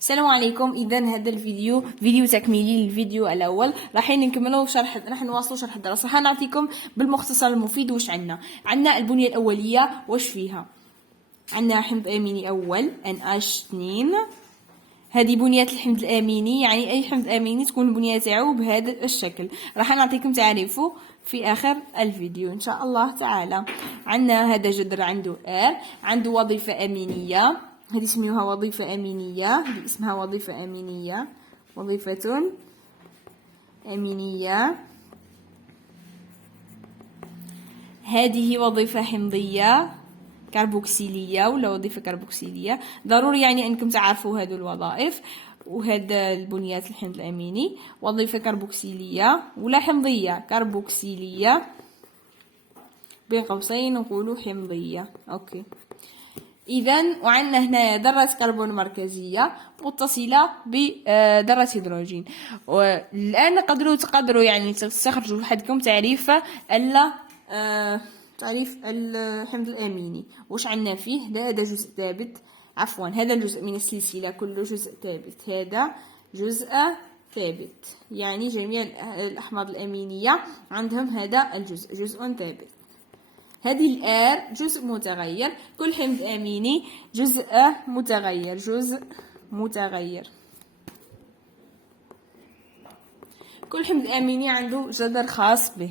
السلام عليكم. اذا هذا الفيديو فيديو تكميلي للفيديو الاول. راح نكملوا شرح، راح نواصلوا شرح الدراسه. راح نعطيكم بالمختصر المفيد واش عندنا البنيه الاوليه واش فيها. عندنا حمض اميني اول NH2. هذه بنيه الحمض الاميني، يعني اي حمض اميني تكون البنيه تاعو بهذا الشكل. راح نعطيكم تعريفه في اخر الفيديو ان شاء الله تعالى. عندنا هذا جذر عنده R، عنده وظيفه امينيه، هذه اسمها وظيفة أمينية، هذه اسمها وظيفة أمينية، وظيفة أمينية. هذه وظيفة حمضية كربوكسيلية ولا وظيفة كربوكسيلية. ضروري يعني أنكم تعرفوا هذه الوظائف. وهذا البنيات الحمض الأميني وظيفة كربوكسيلية ولا حمضية، كربوكسيلية بين قوسين نقولوا حمضية. أوكي. إذن وعندنا هنا ذرة كربون مركزية متصلة بذرة هيدروجين. والآن تقدروا يعني تستخرجوا وحدكم تعريف تعريف الحمض الأميني. واش عندنا فيه؟ هذا جزء ثابت، عفوا هذا الجزء من السلسلة كله جزء ثابت، هذا جزء ثابت، يعني جميع الأحماض الأمينية عندهم هذا الجزء، جزء ثابت. هذه الآر جزء متغير، كل حمض أميني جزء متغير، جزء متغير. كل حمض أميني عنده جذر خاص به.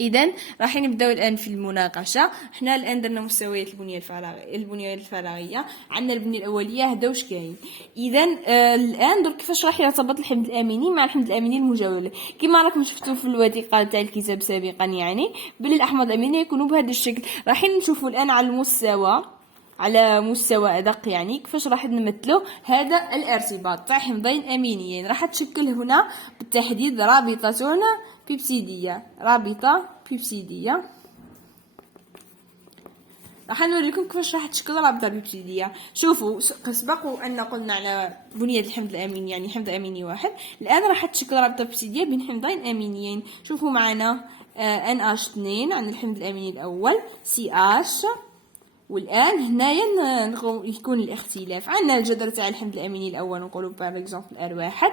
إذن راح نبداو الآن في المناقشة. احنا الآن درنا مستويات البنية الفراغية. عندنا البنية الأولية هذا واش كاين. إذن الآن درك كيفاش راح يرتبط الحمض الأميني مع الحمض الأميني المجاور. كما راكم شفتوا في الوثيقة تاع الكتاب سابقا، يعني بلي الأحماض الأمينية يكونوا بهذا الشكل. راح نشوفوا الآن على مستوى أدق، يعني كيفاش راح نمثلوا هذا الارتباط تاع حمضين أمينيين. راح تشكل هنا بالتحديد رابطة بيبسيدية، رابطة بيبسيدية. راح نوريكم كيفاش راح تشكل رابطة بيبسيدية. شوفوا سبق أن قلنا على بنية الحمض الأميني يعني حمض أميني واحد. الآن راح تشكل رابطة بيبسيدية بين حمضين أمينيين. شوفوا معنا NH2 عن الحمض الأميني الأول CH. والآن هنايا يكون الاختلاف. عندنا الجذر تاع الحمض الأميني الأول نقولوا باغ اكزومبل R1،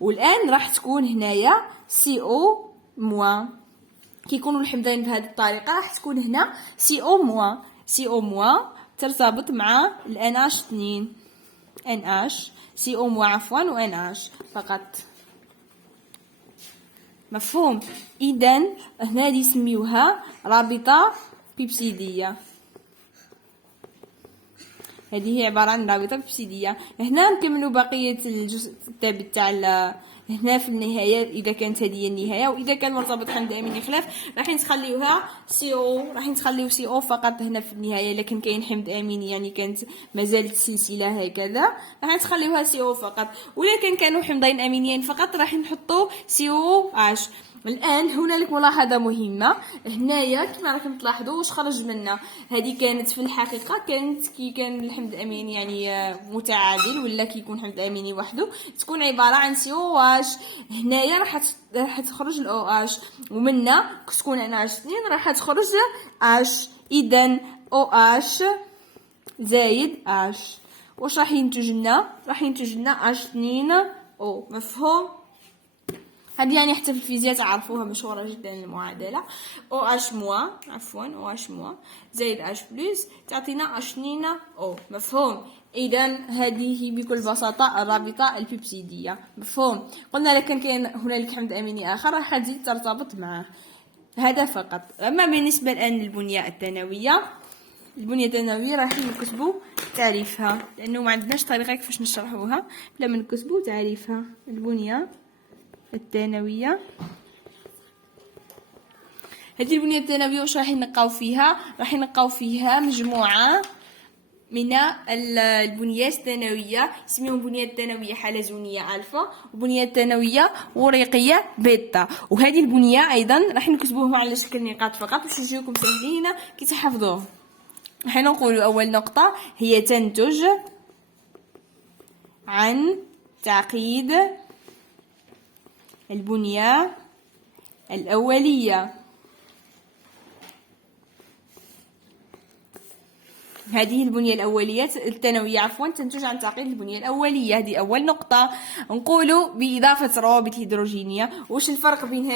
والآن راح تكون هنايا CO-. كي يكونوا الحمضين بهذه الطريقة راح تكون هنا CO- ترتبط مع ال NH2 CO- عفوا و NH فقط. مفهوم؟ إذن هنا يسميوها رابطة بيبسيدية. هذه هي عبارة عن رابطة بيبسيدية. هنا نكملوا بقية الجزء الثابت تاع هنا في النهاية. إذا كانت هذه النهاية، وإذا كان مرتبط حمض أميني خلاف راح نخليوها CO، راح نخليو CO فقط هنا في النهاية. لكن كاين حمض أميني يعني كانت مازالت السلسلة هكذا راح نخليوها CO فقط. ولكن كانوا حمضين أمينيين فقط راح نحطو COH. الآن هنالك ملاحظة مهمة هنايا. كما راكم تلاحظوا واش خرج منا. هذه كانت في الحقيقة كانت كي كان الحمض الأميني يعني متعادل، ولا كي يكون حمض أميني وحده تكون عبارة عن COH. هنايا راح تخرج الOH، ومنا تكون NH2 راح تخرج H. إذن OH زايد H واش راح ينتج لنا؟ راح ينتج لنا H2O. مفهوم؟ هذه يعني حتى في الفيزياء تعرفوها، مشهورة جدا المعادلة. OH- زائد H+ تعطينا H2O. مفهوم؟ إذن هذه بكل بساطة الرابطة البيبسيدية. مفهوم؟ قلنا لكن كاين هنالك حمض أميني آخر راح تزيد ترتبط معه، هذا فقط. أما بالنسبة الآن للبنية الثانوية، البنية الثانوية راح نكتبوا تعريفها، لأنه ما عندناش طريقة كيفاش نشرحوها بلا ما نكتبوا تعريفها. البنية الثانوية، هذه البنية الثانوية واش راح نلقاو فيها؟ راح نلقاو فيها مجموعة من البنيات الثانوية. اسمهم بنية ثانوية حلزونية ألفا، وبنية ثانوية وريقية بيتا. وهذه البنية أيضا راح نكتبوهم على شكل نقاط فقط باش يجيوكم سهلين كي تحفظوه. راح نقولوا أول نقطة هي تنتج عن تعقيد البنية الأولية. هذه البنية الأولية الثانوية عفوا تنتج عن تعقيد البنية الأولية. هذه أول نقطة. نقولوا بإضافة روابط هيدروجينية. واش الفرق بين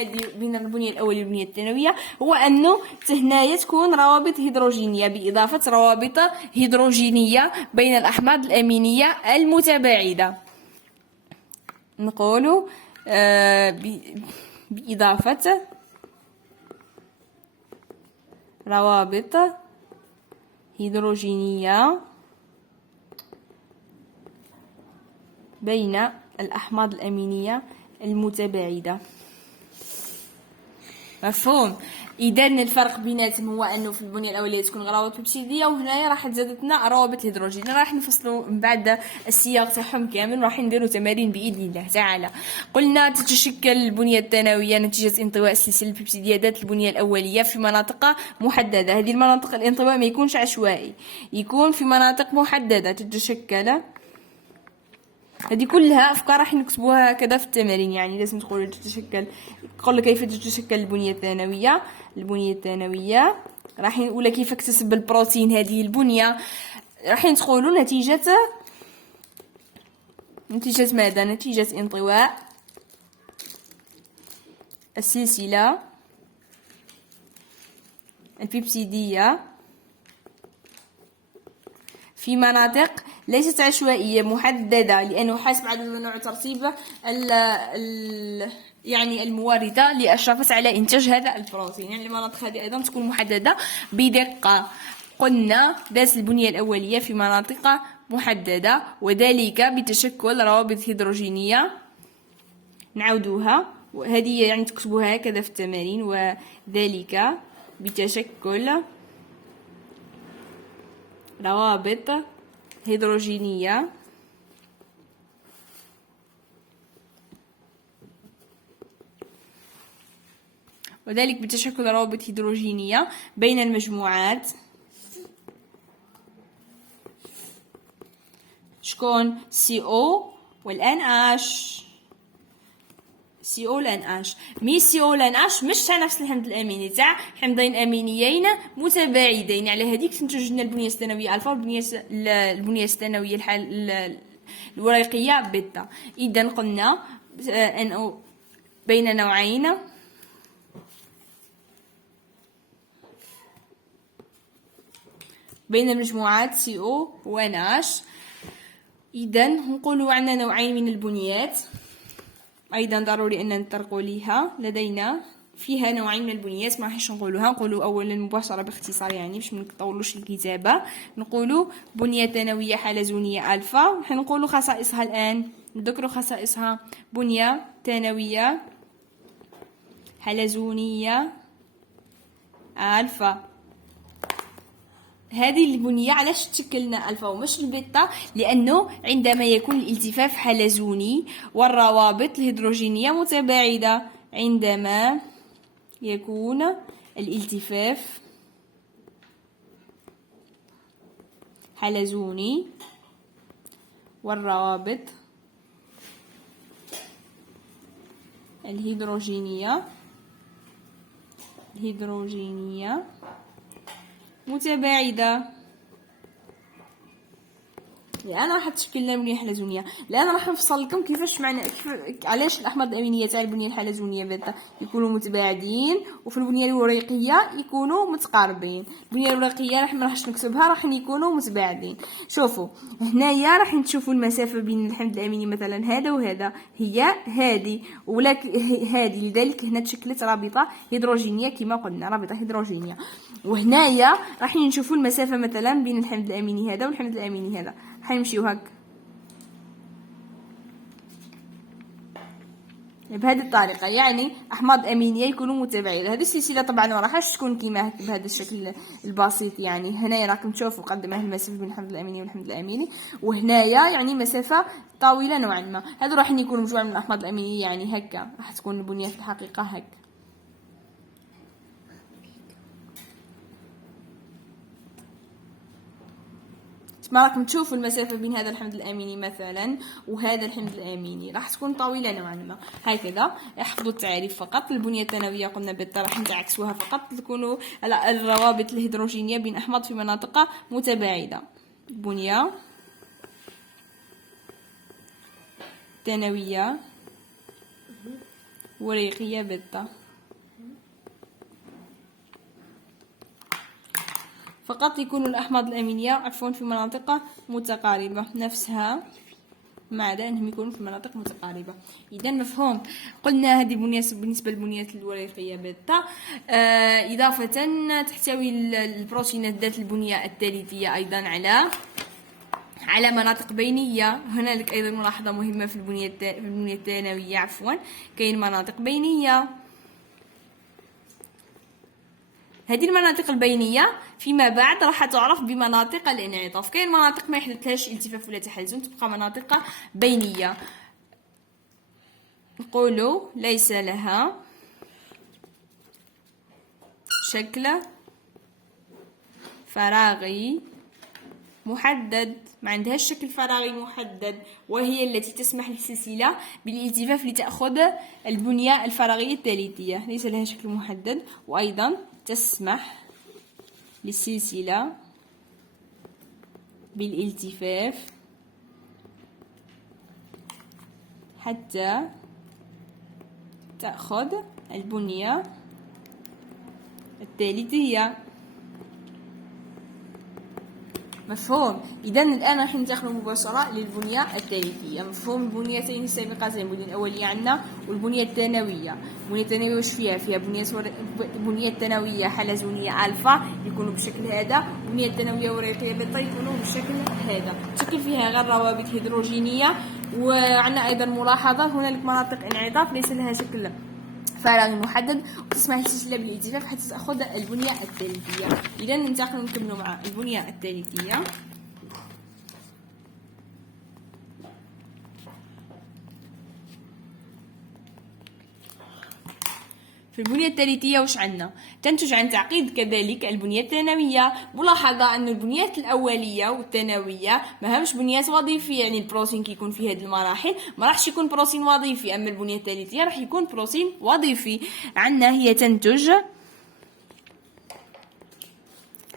البنية الأولية والبنية الثانوية؟ هو أنه هنايا تكون روابط هيدروجينية بإضافة روابط هيدروجينية بين الأحماض الأمينية المتباعدة. نقولوا بإضافة روابط هيدروجينية بين الأحماض الأمينية المتباعدة. مفهوم؟ إذا الفرق بيناتهم هو أنه في البنية الأولية تكون روابط بيبسيدية، وهنايا راح تزادت لنا روابط هيدروجينية. راح نفصلوا من بعد السياق تاعهم كامل، راح نديروا تمارين بإذن الله تعالى. قلنا تتشكل البنية الثانوية نتيجة انطواء السلسلة البيبسيدية ذات البنية الأولية في مناطق محددة. هذه المناطق الانطواء ما يكونش عشوائي، يكون في مناطق محددة تتشكل. هذه كلها أفكار راح نكتبوها هكذا في التمارين. يعني لازم تقول تتشكل، تقول كيف تتشكل البنية الثانوية. البنية الثانوية راح نقول كيف اكتسب البروتين هذه البنية. راح نقولوا نتيجة ماذا؟ نتيجة انطواء السلسلة البيبسيدية في مناطق ليست عشوائية محددة، لأنه حسب عدد ونوع ترتيب يعني المواردة اللي أشرفت على إنتاج هذا البروتين. يعني المناطق هذه أيضا تكون محددة بدقة. قلنا ذات البنية الأولية في مناطق محددة، وذلك بتشكل روابط هيدروجينية. نعودوها، وهذه يعني تكتبوها هكذا في التمارين. وذلك بتشكل روابط هيدروجينية وذلك بتشكل روابط هيدروجينية بين المجموعات. شكون؟ CO والNH. CO والNH. مي CO والNH مش تاع نفس الحمض الأميني، تاع حمضين أمينيين متباعدين. على هذيك تنتج لنا البنية الثانوية ألفا والبنية الثانوية الوريقية بيتا. إذا قلنا أنه بين نوعين بين المجموعات CO و NH. إذا نقولوا عندنا نوعين من البنيات. أيضا ضروري أن نطرقوا ليها. لدينا فيها نوعين من البنيات، ما راحش نقولوها. نقولوا أولا مباشرة باختصار، يعني باش منطولوش الكتابة. نقولوا بنية ثانوية حلزونية ألفا. راح نقولوا خصائصها الآن، نذكروا خصائصها. بنية ثانوية حلزونية ألفا. هذه البنية علاش تشكلنا ألفا ومش البيتا؟ لأنه عندما يكون الالتفاف حلزوني والروابط الهيدروجينية متباعدة. عندما يكون الالتفاف حلزوني والروابط الهيدروجينية متباعدة. الآن راح تشكل لنا بنية حلزونية. الآن راح نفصل لكم كيفاش علاش الأحماض الأمينية تاع البنية الحلزونية بيتا يكونوا متباعدين، وفي البنية الوريقية يكونوا متقاربين. البنية الوريقية راح ما راحش نكتبها، راح يكونوا متباعدين. شوفوا هنايا راح تشوفوا المسافة بين الحمض الأميني مثلا هذا وهذا هي هذه، ولكن هذه لذلك هنا تشكلت رابطة هيدروجينية كما قلنا، رابطة هيدروجينية. وهنايا راح نشوفوا المسافة مثلا بين الحمض الأميني هذا والحمض الأميني هذا. حنمشيو هك بهذه الطريقة، يعني أحماض أمينية يكونوا متباعدة. هذه السلسلة طبعا ما راحش تكون كيما هك بهذا الشكل البسيط. يعني هنايا راكم تشوفوا قدامه المسافة بين الحمض الأميني والحمض الأميني، وهنايا يعني مسافة طويلة نوعا ما. هذا راح يكونوا مجموعة من الأحماض الأمينية، يعني هكا راح تكون البنية في الحقيقة هك. راكم تشوفوا المسافة بين هذا الحمض الأميني مثلا وهذا الحمض الأميني راح تكون طويلة نوعا ما. هكذا احفظوا التعريف فقط. البنية الثانوية قلنا بالتا راح نتعكسوها فقط، تكونوا الروابط الهيدروجينية بين أحماض في مناطق متباعدة. بنية ثانوية وريقية بيتا فقط يكون الأحماض الأمينية في مناطق متقاربة نفسها، ما عدا أنهم يكونوا في مناطق متقاربة. إذا مفهوم. قلنا هذه بالنسبة للبنية الوريقية بيتا. إضافة تحتوي البروتينات ذات البنية الثالثية أيضا على مناطق بينية. هنالك أيضا ملاحظة مهمة في البنية الثانوية، كاين مناطق بينية. هذه المناطق البينية فيما بعد راح تعرف بمناطق الانعطاف. كاين مناطق ما يحدثلهاش التفاف ولا تحلزم، تبقى مناطق بينية. نقولوا ليس لها شكل فراغي محدد، ما عندهاش شكل فراغي محدد، وهي التي تسمح للسلسلة بالالتفاف لتأخذ البنية الفراغية الثالثية. ليس لها شكل محدد، وأيضا تسمح للسلسلة بالالتفاف حتى تأخذ البنية الثالثية. مفهوم؟ إذا الآن راح ننتقل مباشرة للبنية الثالثية. مفهوم البنيتين السابقتين، البنية الأولية عندنا والبنية الثانوية. البنية الثانوية واش فيها بنية ثانوية حلزونية ألفا يكونوا بالشكل هذا، البنية الثانوية وريقية بيتا يكونوا بالشكل هذا. تشكل فيها غير روابط هيدروجينية. وعندنا أيضا ملاحظة، هنالك مناطق انعطاف ليس لها شكل فراغ محدد، وتسمح للسلسلة بالالتفاف حتى تأخذ البنية الثالثية. إذا ننتقل نكملوا مع البنية الثالثية. في البنية الثالثية واش عندنا؟ تنتج عن تعقيد كذلك البنية الثانوية. ملاحظة أن البنيات الأولية والثانوية ما همش بنيات وظيفية، يعني البروتين كيكون في هذه المراحل ما راحش يكون بروتين وظيفي، أما البنية الثالثية راح يكون بروتين وظيفي. عندنا هي تنتج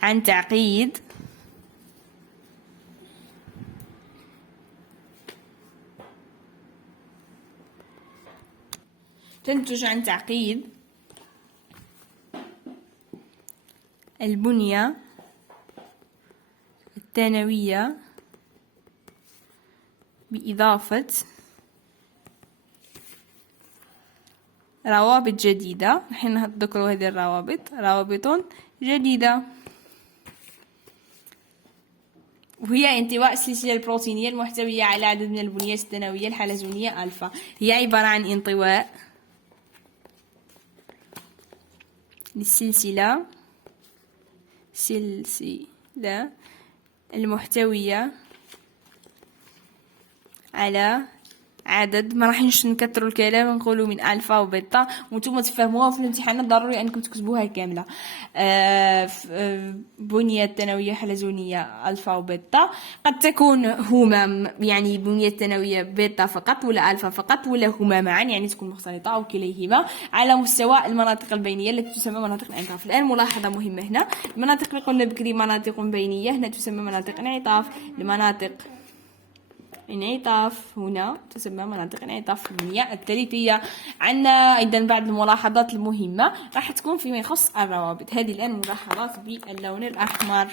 عن تعقيد البنية الثانوية بإضافة روابط جديدة. نحن نذكر هذه روابط جديدة، وهي انطواء السلسلة البروتينية المحتوية على عدد من البنيات الثانوية الحلزونية ألفا. هي عبارة عن انطواء للسلسلة المحتوية على عدد، ما راح نكثروا الكلام نقولوا من ألفا وبيتا، وانتم تفهموها في الامتحانات ضروري انكم تكتبوها كامله. بنية ثانوية حلزونية ألفا وبيتا قد تكون هما يعني بنية ثانوية بيتا فقط ولا ألفا فقط، ولا هما معا يعني تكون مختلطة أو كليهما على مستوى المناطق البينية التي تسمى مناطق الانعطاف. الآن ملاحظة مهمة هنا، المناطق اللي قلنا بكري مناطق بينية هنا تسمى مناطق انعطاف. المناطق انعطاف هنا تسمى مناطق انعطاف في البنية الثالثية. عندنا أيضا بعض الملاحظات المهمة راح تكون فيما يخص الروابط. هذه الآن ملاحظات باللون الأحمر.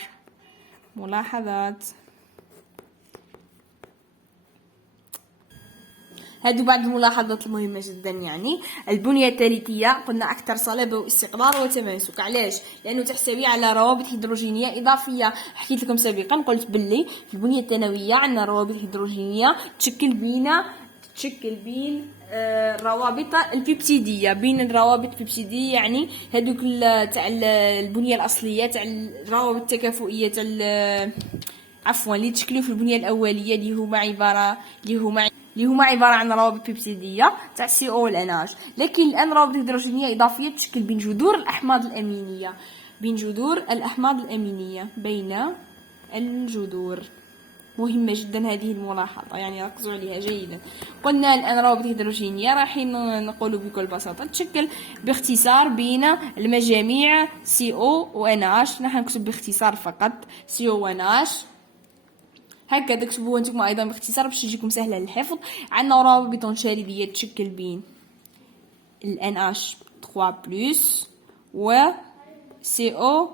ملاحظات، هذه بعض الملاحظات المهمة جدا. يعني البنية الثالثية قلنا أكثر صلابة واستقرار وتماسك. علاش؟ لأنه تحتوي على روابط هيدروجينية إضافية. حكيت لكم سابقا قلت باللي في البنية الثانوية عندنا روابط هيدروجينية تشكل بين الروابط البيبتيدية، بين الروابط البيبتيدية يعني هذوك تاع البنية الأصلية تاع الروابط التكافؤية تاع اللي تشكلوا في البنية الأولية اللي هما عبارة عن روابط بيبتيدية تاع CO والNH. لكن الآن روابط هيدروجينية إضافية تشكل بين جذور الأحماض الأمينية، بين الجذور. مهمة جدا هذه الملاحظة، يعني ركزوا عليها جيدا. قلنا الآن روابط هيدروجينية راح نقول بكل بساطة تشكل باختصار بين المجاميع CO و NH. راح نكتب باختصار فقط CO و NH، هكذا تكتبوها انتم ايضا باختصار باش تجيكم سهله للحفظ. عندنا روابط شاربيه تشكل بين ال NH3+ و CO-.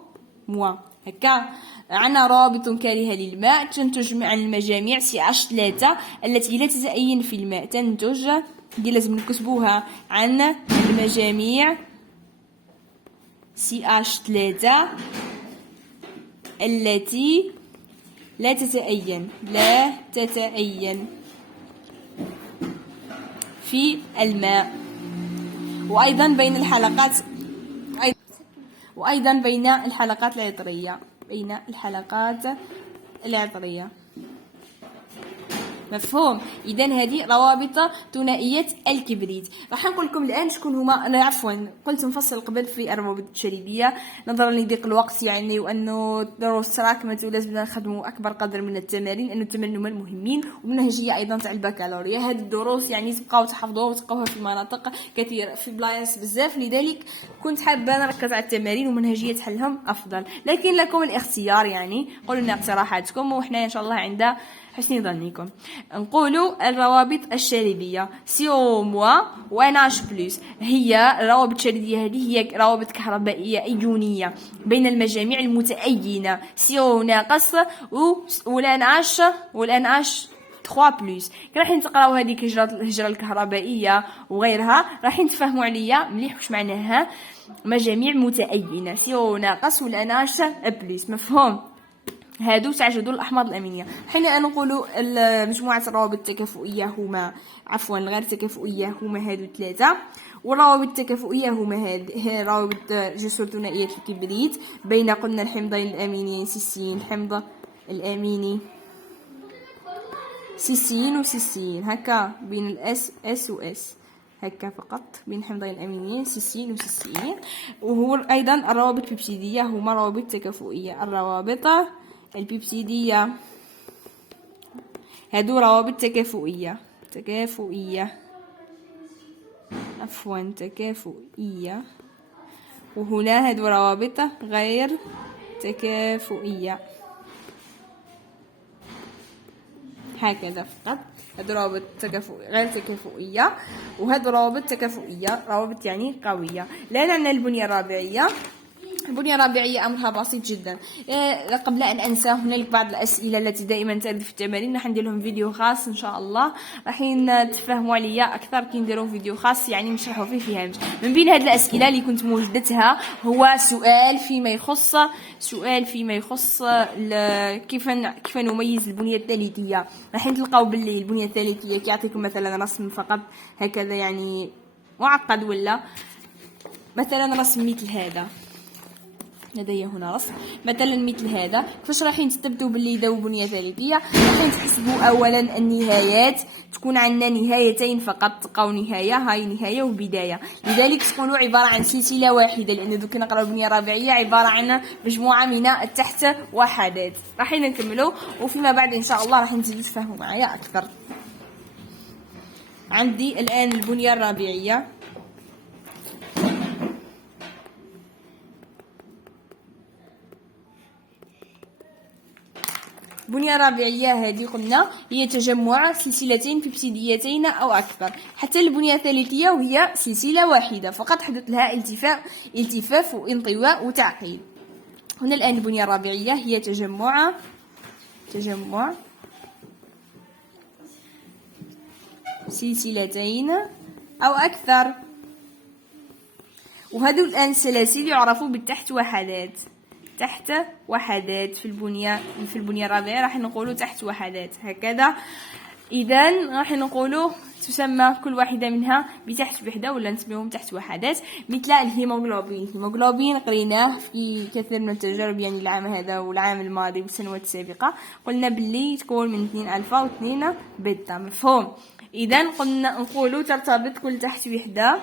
هكا عندنا روابط كارهه للماء تنتج عن المجاميع CH3 التي لا تتأين في الماء. تنتج دي لازم نكتبوها عن المجاميع CH3 التي لا تتأين في الماء. وأيضا بين الحلقات العطرية. مفهوم؟ إذا هذه روابط ثنائية الكبريت. راح نقول لكم الآن شكون هما. أنا عفوا قلت نفصل قبل في الروابط الشريدية نظرا لضيق الوقت، يعني وأنه الدروس تراكمت ولازم نخدموا أكبر قدر من التمارين، لأنه التمارين هما المهمين والمنهجية أيضا تاع البكالوريا. هذه الدروس يعني تبقاو تحفظوها وتلقاوها في مناطق كثيرة في بلايص بزاف، لذلك كنت حابة نركز على التمارين ومنهجية حلهم أفضل، لكن لكم الاختيار، يعني قولوا لنا اقتراحاتكم وإحنا إن شاء الله عند حسن ظنكم. نقولوا الروابط الشريدية CO- و NH+. هي الروابط الشريدية هذه هي روابط كهربائية أيونية بين المجاميع المتأينة CO- والNH 3+. راح نتقراو هذيك الهجرة الكهربائية وغيرها، راح تفهموا عليا مليح واش معناها مجاميع متأينة CO- والNH+. مفهوم؟ هادو تاع جدول الأحماض الأمينية. حين نقولوا مجموعة الروابط التكافؤية هما غير التكافؤية هما هادو 3، والروابط التكافؤية هما هي روابط جسور ثنائية الكبريت بين قلنا الحمضين الأمينيين سيسين، الحمض الأميني سيسين وسيسين، هكا بين الأس و اس، هكا فقط بين الحمضين الأمينيين سيسين وسيسين. وهو أيضا الروابط البيبسيدية هما روابط تكافؤية. الروابط البيبسيدية هادو روابط تكافؤية وهنا هادو روابط غير تكافؤية، هكذا فقط. هادو روابط غير تكافؤية وهادو روابط تكافؤية، روابط يعني قوية. الآن عندنا البنية الرابعية. البنية الرابعية أمرها بسيط جدا. قبل أن أنسى، هنالك بعض الأسئلة التي دائما ترد في التمارين، راح ندير لهم فيديو خاص إن شاء الله، راح تفهموا عليا أكثر كي نديروا فيديو خاص يعني نشرحوا فيه هامش. من بين هذه الأسئلة اللي كنت موجدتها هو سؤال فيما يخص كيف نميز البنية الثالثية. راح تلقاو باللي البنية الثالثية كيعطيكم مثلا رسم فقط هكذا يعني معقد، ولا مثلا رسم مثل هذا، لدي هنا رسم مثلا مثل هذا. كيفاش راح تثبتوا باللي داو بنيه ثالثيه؟ راح تحسبوا اولا النهايات، تكون عندنا نهايتين فقط، تلقاو نهايه، هاي نهايه وبدايه، لذلك تكونوا عباره عن سلسله واحده، لان دوك نقراو البنيه الرابعيه عباره عن مجموعه من التحت وحدات. راح نكملوا وفيما بعد ان شاء الله راح نزيدوا تفهموا معايا اكثر. عندي الان البنيه الرابعيه. البنية الرابعية هذه قلنا هي تجمع سلسلتين بيبسيديتين أو أكثر، حتى البنية الثالثية وهي سلسلة واحدة فقط حدث لها التفاف وانطواء وتعقيد. هنا الآن البنية الرابعية هي تجمع سلسلتين أو أكثر، وهذو الآن السلاسل يعرفوا بالتحت وحدات في البنية الرابعية راح نقولوا تحت وحدات هكذا. إذا راح نقولوا تسمى كل واحدة منها بتحت وحدة ولا نسميهم تحت وحدات، مثل الهيموغلوبين قريناه في كثير من التجارب، يعني العام هذا والعام الماضي والسنوات السابقة، قلنا باللي تكون من 2 ألفا و2 بيتا. مفهوم؟ إذا قلنا نقولوا ترتبط كل تحت وحدة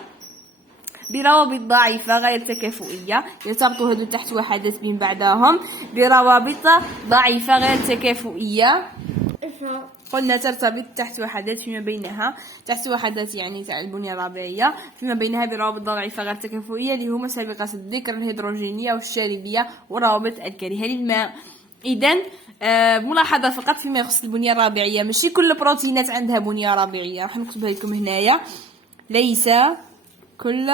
بروابط ضعيفة غير تكافؤية، يرتبطوا هذو تحت وحدات بين بعضهم بروابط ضعيفة غير تكافؤية قلنا ترتبط تحت وحدات فيما بينها، تحت وحدات يعني تاع البنية الربيعية، فيما بينها بروابط ضلعيفة غير تكافؤية اللي هما سابقة الذكر الهيدروجينية والشاربية والروابط الكريهة للماء. إذا ملاحظة فقط فيما يخص البنية الربيعية، ماشي كل البروتينات عندها بنية ربيعية، راح نكتبها لكم هنايا. ليس كل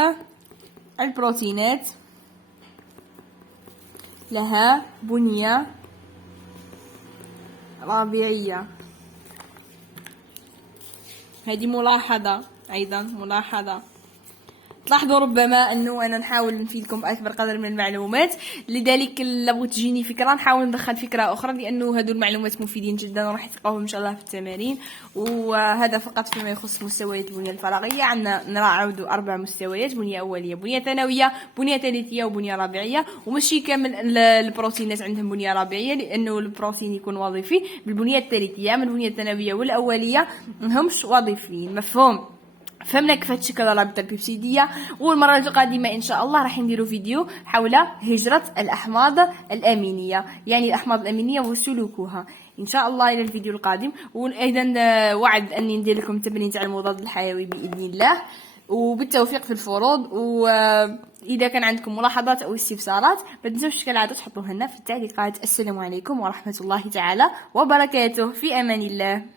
البروتينات لها بنية ربيعية. هذه ملاحظة، أيضا ملاحظة. تلاحظوا ربما أنه أنا نحاول نفيدكم بأكبر قدر من المعلومات، لذلك لو تجيني فكرة نحاول ندخل فكرة أخرى، لأنه هذو المعلومات مفيدين جدا وراح تلقاوهم إن شاء الله في التمارين. وهذا فقط فيما يخص مستويات البنية الفراغية. عندنا نراعد 4 مستويات: بنية أولية، بنية ثانوية، بنية ثالثية، وبنية ربيعية. ومشي كامل البروتينات عندهم بنية ربيعية، لأنه البروتين يكون وظيفي بالبنية الثالثية. من البنية الثانوية والأولية مهمش وظيفيين. مفهوم؟ فهمنا كيف تشكل الرابطة البيبسيدية. والمرة القادمة إن شاء الله راح نديرو فيديو حول هجرة الأحماض الأمينية، يعني الأحماض الأمينية وسلوكها إن شاء الله إلى الفيديو القادم. وأيضا وعد أني ندير لكم تمرين تاع المضاد الحيوي بإذن الله، وبالتوفيق في الفروض. وإذا كان عندكم ملاحظات أو استفسارات ما تنسوش كالعادة تحطوها لنا في التعليقات. السلام عليكم ورحمة الله تعالى وبركاته. في أمان الله.